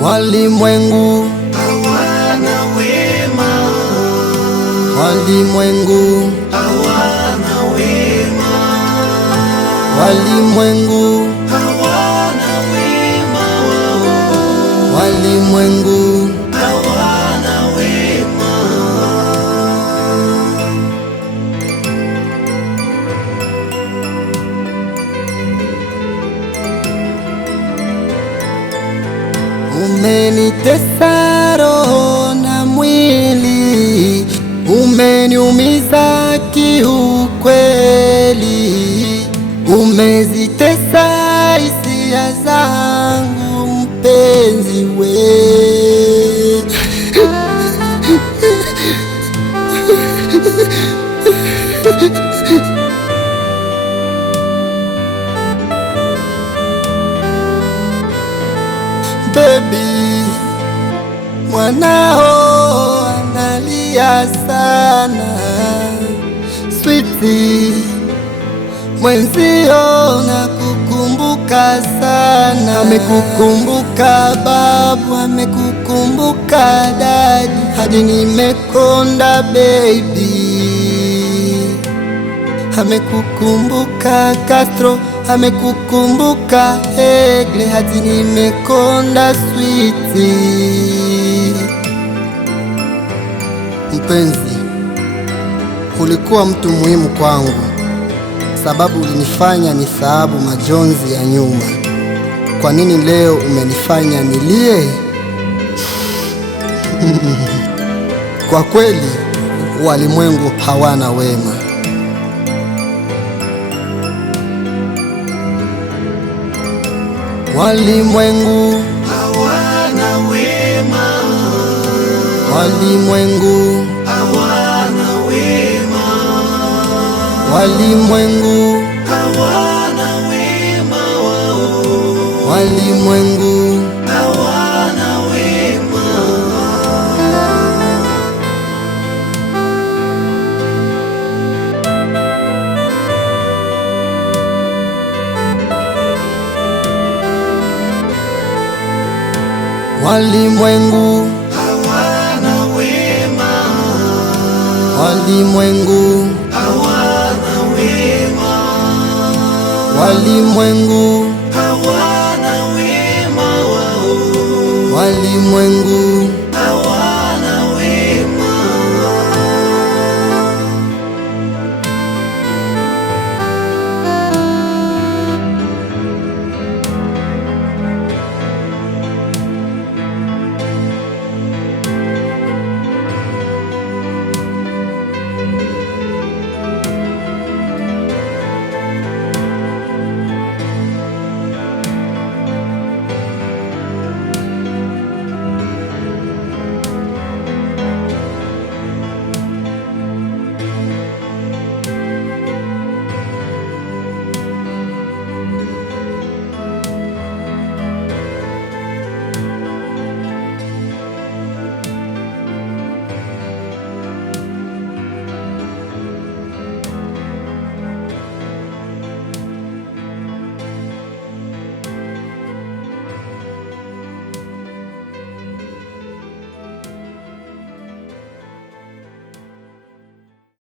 Walimwengu hawana wema, walimwengu hawana wema, walimwengu hawana wema, walimwengu hawana wema. Umenitesa roho na mwili, umeniumiza kiukweli, umezitesa hisia zangu mpenzi we. Baby, mwanao analia sana. Sweetie, mwenzio nakukumbuka sana. Amekukumbuka babu, amekukumbuka dadi, hadi nimekonda baby. Amekukumbuka Castro, amekukumbuka Egle, hadi nimekonda sweetie. Mpenzi, ulikuwa mtu muhimu kwangu, sababu ulinifanya nisahau majonzi ya nyuma. Kwa nini leo umenifanya nilie? Kwa kweli walimwengu hawana wema. Walimwengu Hawana wema, walimwengu hawana wema, walimwengu hawana wema, walimwengu hawana wema. walimwengu Hawana wema, walimwengu hawana wema, walimwengu hawana wema, walimwengu